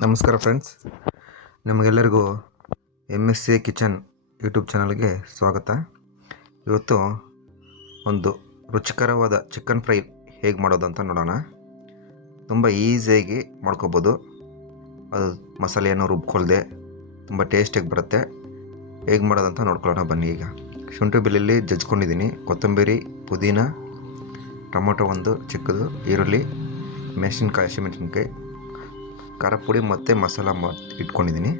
ನಮಸ್ಕಾರ ಫ್ರೆಂಡ್ಸ್, ನಮಗೆಲ್ಲರಿಗೂ MSA kitchen YouTube ಚಾನಲ್ಗೆ ಸ್ವಾಗತ. ಇವತ್ತು ಒಂದು ರುಚಿಕರವಾದ ಚಿಕನ್ ಫ್ರೈ ಹೇಗೆ ಮಾಡೋದು ಅಂತ ನೋಡೋಣ. ತುಂಬ ಈಸಿಯಾಗಿ ಮಾಡ್ಕೋಬೋದು. ಅದು ಮಸಾಲೆಯನ್ನು ರುಬ್ಕೊಳ್ದೆ ತುಂಬ ಟೇಸ್ಟಿಯಾಗಿ ಬರುತ್ತೆ. ಹೇಗೆ ಮಾಡೋದಂತ ನೋಡ್ಕೊಳ್ಳೋಣ ಬನ್ನಿ. ಈಗ ಶುಂಠಿ ಬೆಳ್ಳುಳ್ಳಿ ಜಜ್ಕೊಂಡಿದ್ದೀನಿ, ಕೊತ್ತಂಬರಿ, ಪುದೀನ, ಟೊಮೊಟೊ ಒಂದು ಚಿಕ್ಕದು, ಈರುಳ್ಳಿ, ಮೆಣಸಿನ್ಕಾಯಿ, ಹಸಿಮೆಣಸಿನ್ಕಾಯಿ, ಖಾರ ಪುಡಿ ಮತ್ತು ಮಸಾಲ ಇಟ್ಕೊಂಡಿದ್ದೀನಿ.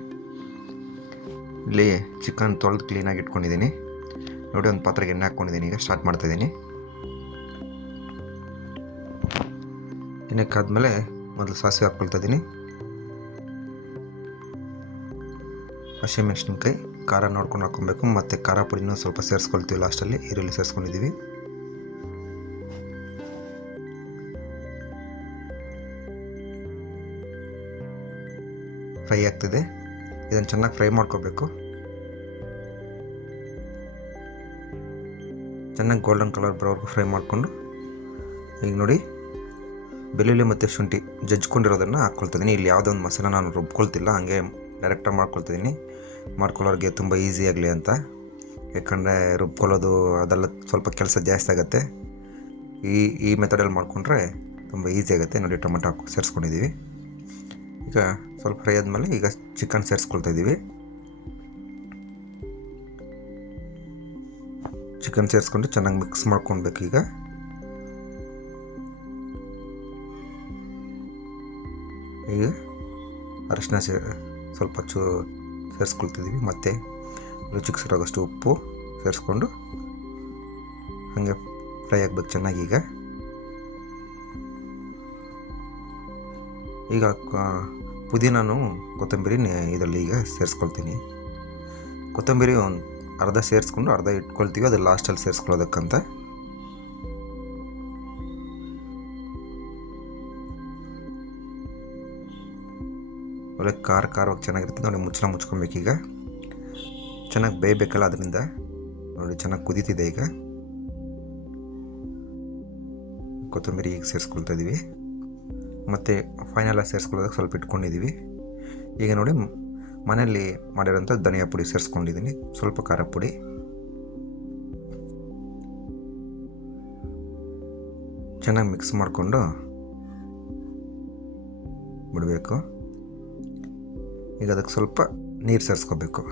ಇಲ್ಲಿ ಚಿಕನ್ ತೊಳೆದು ಕ್ಲೀನಾಗಿ ಇಟ್ಕೊಂಡಿದ್ದೀನಿ. ನೋಡಿ, ಒಂದು ಪಾತ್ರೆಗೆ ಎಣ್ಣೆ ಹಾಕ್ಕೊಂಡಿದ್ದೀನಿ. ಈಗ ಸ್ಟಾರ್ಟ್ ಮಾಡ್ತಾಯಿದ್ದೀನಿ. ಎಣ್ಣೆಗೆ ಆದಮೇಲೆ ಮೊದಲು ಸಾಸಿವೆ ಹಾಕ್ಕೊಳ್ತಾ ಇದ್ದೀನಿ. ಹಸಿಮೆಣಸಿನ್ಕಾಯಿ, ಖಾರ ನೋಡ್ಕೊಂಡು ಹಾಕ್ಕೊಬೇಕು. ಮತ್ತು ಖಾರ ಪುಡಿನೂ ಸ್ವಲ್ಪ ಸೇರಿಸ್ಕೊಳ್ತೀವಿ ಲಾಸ್ಟಲ್ಲಿ. ಈರುಳ್ಳಿ ಸೇರಿಸ್ಕೊಂಡಿದ್ದೀವಿ. ಫ್ರೈ ಆಗ್ತಿದೆ. ಇದನ್ನು ಚೆನ್ನಾಗಿ ಫ್ರೈ ಮಾಡ್ಕೋಬೇಕು. ಚೆನ್ನಾಗಿ ಗೋಲ್ಡನ್ ಕಲರ್ ಬರೋವರೆಗೂ ಫ್ರೈ ಮಾಡಿಕೊಂಡು, ಈಗ ನೋಡಿ ಬೆಳ್ಳುಳ್ಳಿ ಮತ್ತು ಶುಂಠಿ ಜಜ್ಕೊಂಡಿರೋದನ್ನು ಹಾಕ್ಕೊಳ್ತಿದ್ದೀನಿ. ಇಲ್ಲಿ ಯಾವುದೋ ಒಂದು ಮಸಾಲ ನಾನು ರುಬ್ಕೊಳ್ತಿಲ್ಲ, ಹಾಗೆ ಡೈರೆಕ್ಟಾಗಿ ಮಾಡ್ಕೊಳ್ತಿದ್ದೀನಿ. ಮಾಡ್ಕೊಳ್ಳೋರಿಗೆ ತುಂಬ ಈಸಿ ಆಗಲಿ ಅಂತ. ಯಾಕಂದರೆ ರುಬ್ಕೊಳ್ಳೋದು ಅದೆಲ್ಲ ಸ್ವಲ್ಪ ಕೆಲಸ ಜಾಸ್ತಿ ಆಗುತ್ತೆ. ಈ ಮೆಥಡಲ್ಲಿ ಮಾಡಿಕೊಂಡ್ರೆ ತುಂಬ ಈಸಿ ಆಗುತ್ತೆ. ನೋಡಿ, ಟೊಮೆಟೊ ಸೇರಿಸ್ಕೊಂಡಿದ್ದೀವಿ. ಈಗ ಸ್ವಲ್ಪ ಫ್ರೈ ಆದಮೇಲೆ ಈಗ ಚಿಕನ್ ಸೇರಿಸ್ಕೊಳ್ತಾ ಇದ್ದೀವಿ. ಚಿಕನ್ ಸೇರಿಸ್ಕೊಂಡು ಚೆನ್ನಾಗಿ ಮಿಕ್ಸ್ ಮಾಡ್ಕೊಳ್ಬೇಕು. ಈಗ ಅರಿಶಿನ ಸ್ವಲ್ಪ ಸೇರಿಸ್ಕೊಳ್ತಿದ್ದೀವಿ. ಮತ್ತು ರುಚಿಗೆ ಸರಿಯಾಗಷ್ಟು ಉಪ್ಪು ಸೇರಿಸ್ಕೊಂಡು ಹಾಗೆ ಫ್ರೈ ಆಗಬೇಕು ಚೆನ್ನಾಗಿ. ಈಗ ಪುದೀನೂ ಕೊತ್ತಂಬರಿ ಇದರಲ್ಲಿ ಈಗ ಸೇರಿಸ್ಕೊಳ್ತೀನಿ. ಕೊತ್ತಂಬರಿ ಒಂದು ಅರ್ಧ ಸೇರಿಸ್ಕೊಂಡು ಅರ್ಧ ಇಟ್ಕೊಳ್ತೀವಿ, ಅದು ಲಾಸ್ಟಲ್ಲಿ ಸೇರಿಸ್ಕೊಳ್ಳೋದಕ್ಕಂತ. ಒಳ್ಳೆ ಖಾರವಾಗಿ ಚೆನ್ನಾಗಿರ್ತದೆ. ನೋಡಿ, ಮುಚ್ಕೊಬೇಕೀಗ. ಚೆನ್ನಾಗಿ ಬೇಯಬೇಕಲ್ಲ, ಅದರಿಂದ ನೋಡಿ ಚೆನ್ನಾಗಿ ಕುದೀತಿದೆ. ಈಗ ಕೊತ್ತಂಬರಿ ಈಗ ಸೇರಿಸ್ಕೊಳ್ತಾ ಇದ್ದೀವಿ. ಮತ್ತು ಫೈನಲಾಗಿ ಸೇರಿಸ್ಕೊಳ್ಳೋದಕ್ಕೆ ಸ್ವಲ್ಪ ಇಟ್ಕೊಂಡಿದ್ದೀವಿ. ಈಗ ನೋಡಿ, ಮನೆಯಲ್ಲಿ ಮಾಡಿರೋಂಥ ಧನಿಯಾ ಪುಡಿ ಸೇರಿಸ್ಕೊಂಡಿದ್ದೀನಿ, ಸ್ವಲ್ಪ ಖಾರ ಪುಡಿ, ಚೆನ್ನಾಗಿ ಮಿಕ್ಸ್ ಮಾಡಿಕೊಂಡು ಬಿಡಬೇಕು. ಈಗ ಅದಕ್ಕೆ ಸ್ವಲ್ಪ ನೀರು ಸೇರಿಸ್ಕೋಬೇಕು.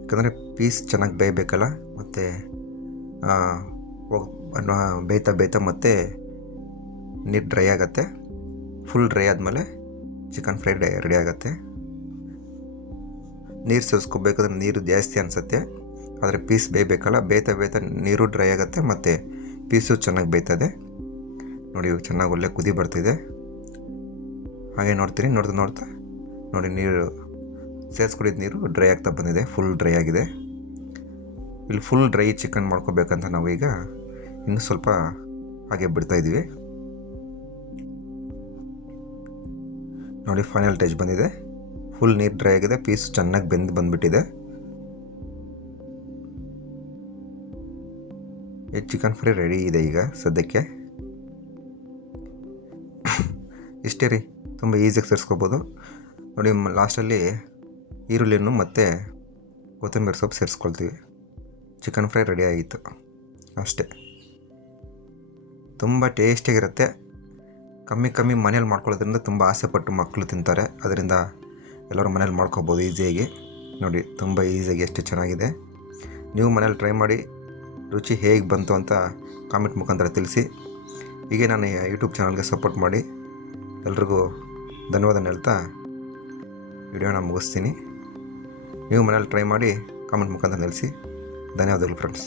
ಯಾಕಂದರೆ ಪೀಸ್ ಚೆನ್ನಾಗಿ ಬೇಯಬೇಕಲ್ಲ. ಮತ್ತು ಬೇಯ್ತಾ ಮತ್ತು ನೀರು ಡ್ರೈ ಆಗುತ್ತೆ. ಫುಲ್ ಡ್ರೈ ಆದಮೇಲೆ ಚಿಕನ್ ಫ್ರೈ ರೆಡಿ ಆಗುತ್ತೆ. ನೀರು ಸೇರಿಸ್ಕೋಬೇಕಾದ್ರೆ ನೀರು ಜಾಸ್ತಿ ಅನಿಸುತ್ತೆ, ಆದರೆ ಪೀಸ್ ಬೇಯಬೇಕಲ್ಲ. ಬೇಯ್ತಾ ನೀರು ಡ್ರೈ ಆಗುತ್ತೆ ಮತ್ತು ಪೀಸು ಚೆನ್ನಾಗಿ ಬೇಯ್ತದೆ. ನೋಡಿ, ಚೆನ್ನಾಗಿ ಒಳ್ಳೆ ಕುದಿ ಬರ್ತಿದೆ. ಹಾಗೆ ನೋಡ್ತೀನಿ, ನೋಡ್ತಾ ನೋಡಿ, ನೀರು ಸೇರಿಸ್ಕೊಂಡಿದ್ದ ನೀರು ಡ್ರೈ ಆಗ್ತಾ ಬಂದಿದೆ. ಫುಲ್ ಡ್ರೈ ಆಗಿದೆ. ಇಲ್ಲಿ ಫುಲ್ ಡ್ರೈ ಚಿಕನ್ ಮಾಡ್ಕೋಬೇಕಂತ ನಾವು ಈಗ ಇನ್ನೂ ಸ್ವಲ್ಪ ಹಾಗೆ ಬಿಡ್ತಾಯಿದ್ದೀವಿ. ನೋಡಿ, ಫೈನಲ್ ಟಚ್ ಬಂದಿದೆ. ಫುಲ್ ನೀರು ಡ್ರೈ ಆಗಿದೆ, ಪೀಸ್ ಚೆನ್ನಾಗಿ ಬಂದುಬಿಟ್ಟಿದೆ. ಈ ಚಿಕನ್ ಫ್ರೈ ರೆಡಿ ಇದೆ ಈಗ ಸದ್ಯಕ್ಕೆ. ಇಷ್ಟೇ ರೀ, ತುಂಬ ಈಸಿಯಾಗಿ ಸೇರಿಸ್ಕೋಬೋದು. ನೋಡಿ, ಲಾಸ್ಟಲ್ಲಿ ಈರುಳ್ಳಿಯನ್ನು ಮತ್ತು ಕೊತ್ತಂಬರಿ ಸೊಪ್ಪು ಸೇರಿಸ್ಕೊಳ್ತೀವಿ. ಚಿಕನ್ ಫ್ರೈ ರೆಡಿ ಆಗಿತ್ತು ಅಷ್ಟೇ. ತುಂಬ ಟೇಸ್ಟಿಯಾಗಿರುತ್ತೆ. ಕಮ್ಮಿ ಮನೇಲಿ ಮಾಡ್ಕೊಳ್ಳೋದ್ರಿಂದ ತುಂಬ ಆಸೆಪಟ್ಟು ಮಕ್ಕಳು ತಿಂತಾರೆ. ಅದರಿಂದ ಎಲ್ಲರೂ ಮನೇಲಿ ಮಾಡ್ಕೋಬೋದು ಈಸಿಯಾಗಿ. ನೋಡಿ, ತುಂಬ ಈಸಿಯಾಗಿ ಎಷ್ಟು ಚೆನ್ನಾಗಿದೆ. ನೀವು ಮನೇಲಿ ಟ್ರೈ ಮಾಡಿ ರುಚಿ ಹೇಗೆ ಬಂತು ಅಂತ ಕಾಮೆಂಟ್ ಮುಖಾಂತರ ತಿಳಿಸಿ. ಹೀಗೆ ನಾನು ಯೂಟ್ಯೂಬ್ ಚಾನಲ್ಗೆ ಸಪೋರ್ಟ್ ಮಾಡಿ. ಎಲ್ರಿಗೂ ಧನ್ಯವಾದ ಹೇಳ್ತಾ ವಿಡಿಯೋನ ಮುಗಿಸ್ತೀನಿ. ನೀವು ಮನೇಲಿ ಟ್ರೈ ಮಾಡಿ ಕಾಮೆಂಟ್ ಮುಖಾಂತರ ತಿಳಿಸಿ. ಧನ್ಯವಾದಗಳು ಫ್ರೆಂಡ್ಸ್.